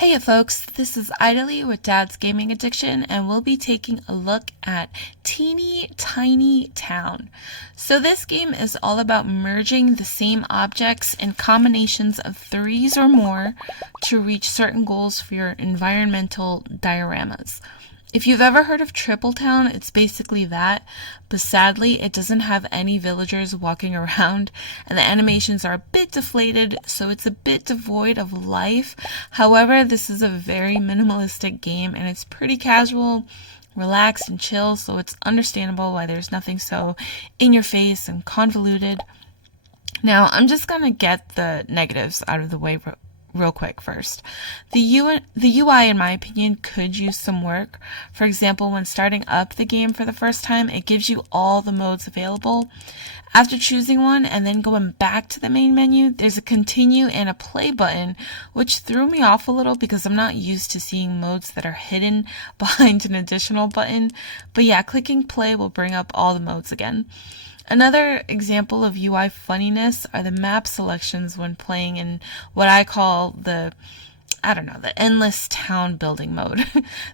Hey folks, this is Aidalee with Dad's Gaming Addiction, and we'll be taking a look at Teeny Tiny Town. So this game is all about merging the same objects in combinations of threes or more to reach certain goals for your environmental dioramas. If you've ever heard of Triple Town, it's basically that, but sadly it doesn't have any villagers walking around, and the animations are a bit deflated, so it's a bit devoid of life. However, this is a very minimalistic game, and it's pretty casual, relaxed, and chill, so it's understandable why there's nothing so in your face and convoluted. Now, I'm just gonna get the negatives out of the way real quick first. The UI, in my opinion, could use some work. For example, when starting up the game for the first time, it gives you all the modes available. After choosing one and then going back to the main menu, there's a continue and a play button, which threw me off a little because I'm not used to seeing modes that are hidden behind an additional button. But yeah, clicking play will bring up all the modes again. Another example of UI funniness are the map selections when playing in what I call the endless town building mode.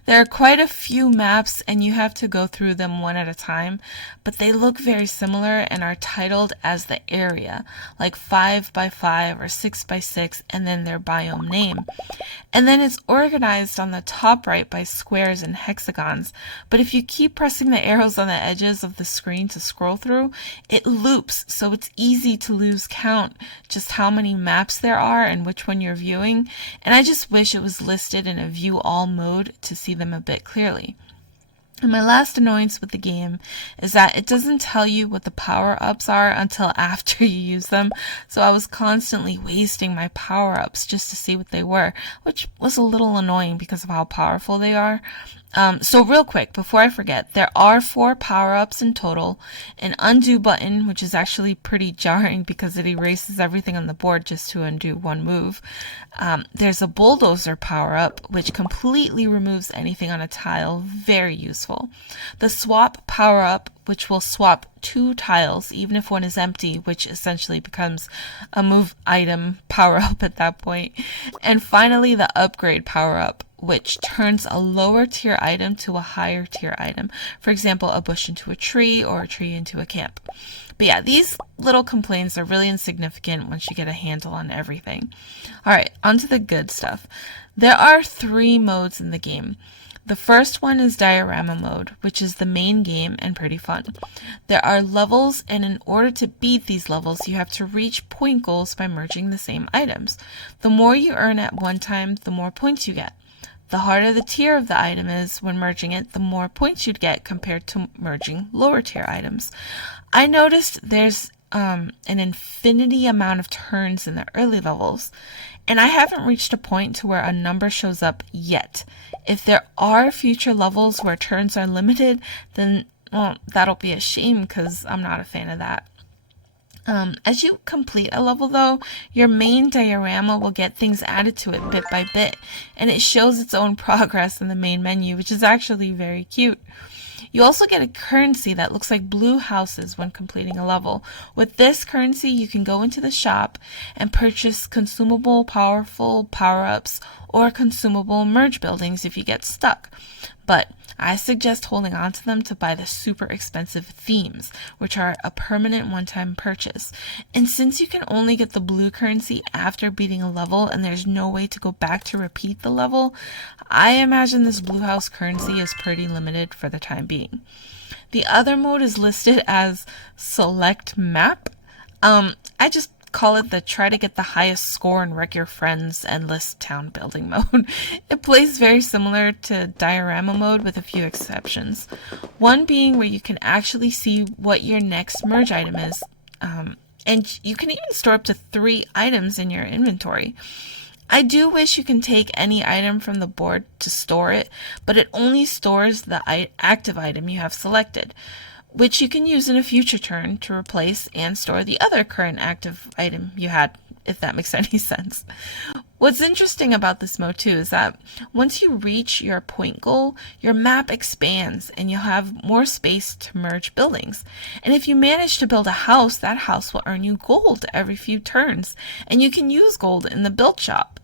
There are quite a few maps and you have to go through them one at a time, but they look very similar and are titled as the area, like 5x5 or 6x6, and then their biome name. And then it's organized on the top right by squares and hexagons, but if you keep pressing the arrows on the edges of the screen to scroll through, it loops, so it's easy to lose count just how many maps there are and which one you're viewing, and I just wish it was listed in a view all mode to see them a bit clearly. And my last annoyance with the game is that it doesn't tell you what the power-ups are until after you use them, so I was constantly wasting my power-ups just to see what they were, which was a little annoying because of how powerful they are. So real quick, before I forget, there are 4 power-ups in total, an undo button, which is actually pretty jarring because it erases everything on the board just to undo one move. There's a bulldozer power-up, which completely removes anything on a tile, very useful. The swap power-up, which will swap 2 tiles, even if one is empty, which essentially becomes a move item power-up at that point. And finally, the upgrade power-up, which turns a lower tier item to a higher tier item. For example, a bush into a tree or a tree into a camp. But yeah, these little complaints are really insignificant once you get a handle on everything. Alright, on to the good stuff. There are 3 modes in the game. The first one is diorama mode, which is the main game and pretty fun. There are levels, and in order to beat these levels, you have to reach point goals by merging the same items. The more you earn at one time, the more points you get. The harder the tier of the item is when merging it, the more points you'd get compared to merging lower tier items. I noticed there's an infinity amount of turns in the early levels, and I haven't reached a point to where a number shows up yet. If there are future levels where turns are limited, then, well, that'll be a shame because I'm not a fan of that. As you complete a level though, your main diorama will get things added to it bit by bit, and it shows its own progress in the main menu, which is actually very cute. You also get a currency that looks like blue houses when completing a level. With this currency, you can go into the shop and purchase consumable powerful power-ups or consumable merge buildings if you get stuck. But I suggest holding on to them to buy the super expensive themes, which are a permanent one-time purchase. And since you can only get the blue currency after beating a level and there's no way to go back to repeat the level, I imagine this blue house currency is pretty limited for the time being. The other mode is listed as select map. I just call it the try to get the highest score and wreck your friends endless town building mode. It plays very similar to diorama mode with a few exceptions. One being where you can actually see what your next merge item is, and you can even store up to 3 items in your inventory. I do wish you can take any item from the board to store it, but it only stores the active item you have selected, which you can use in a future turn to replace and store the other current active item you had, if that makes any sense. What's interesting about this mode too is that once you reach your point goal, your map expands and you'll have more space to merge buildings. And if you manage to build a house, that house will earn you gold every few turns, and you can use gold in the build shop.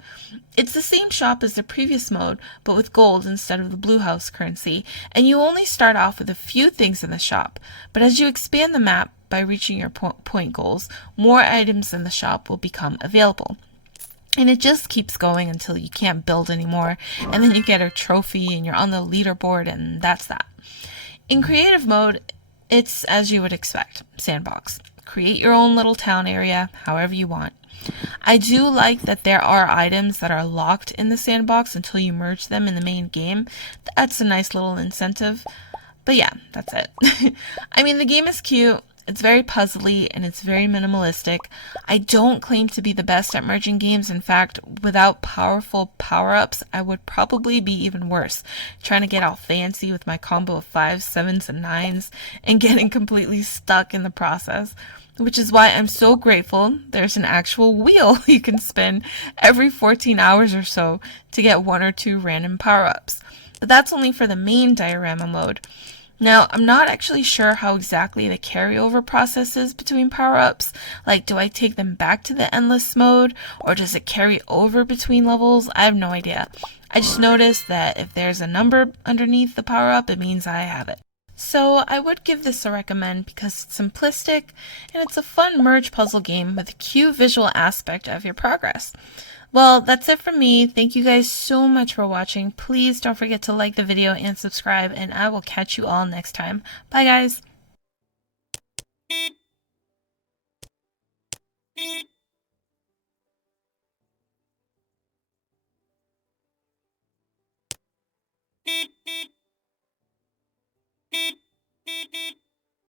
It's the same shop as the previous mode, but with gold instead of the blue house currency, and you only start off with a few things in the shop. But as you expand the map by reaching your point goals, more items in the shop will become available. And it just keeps going until you can't build anymore, and then you get a trophy and you're on the leaderboard, and that's that. In creative mode, it's as you would expect, sandbox. Create your own little town area however you want. I do like that there are items that are locked in the sandbox until you merge them in the main game. That's a nice little incentive. But yeah, that's it. I mean, the game is cute. It's very puzzly and it's very minimalistic. I don't claim to be the best at merging games. In fact, without powerful power-ups, I would probably be even worse, trying to get all fancy with my combo of 5s, 7s, and 9s, and getting completely stuck in the process. Which is why I'm so grateful there's an actual wheel you can spin every 14 hours or so to get 1 or 2 random power-ups. But that's only for the main diorama mode. Now, I'm not actually sure how exactly the carryover process is between power-ups. Like, do I take them back to the endless mode, or does it carry over between levels? I have no idea. I just noticed that if there's a number underneath the power-up, it means I have it. So I would give this a recommend because it's simplistic and it's a fun merge puzzle game with a cute visual aspect of your progress. Well, that's it from me. Thank you guys so much for watching. Please don't forget to like the video and subscribe, and I will catch you all next time. Bye, guys.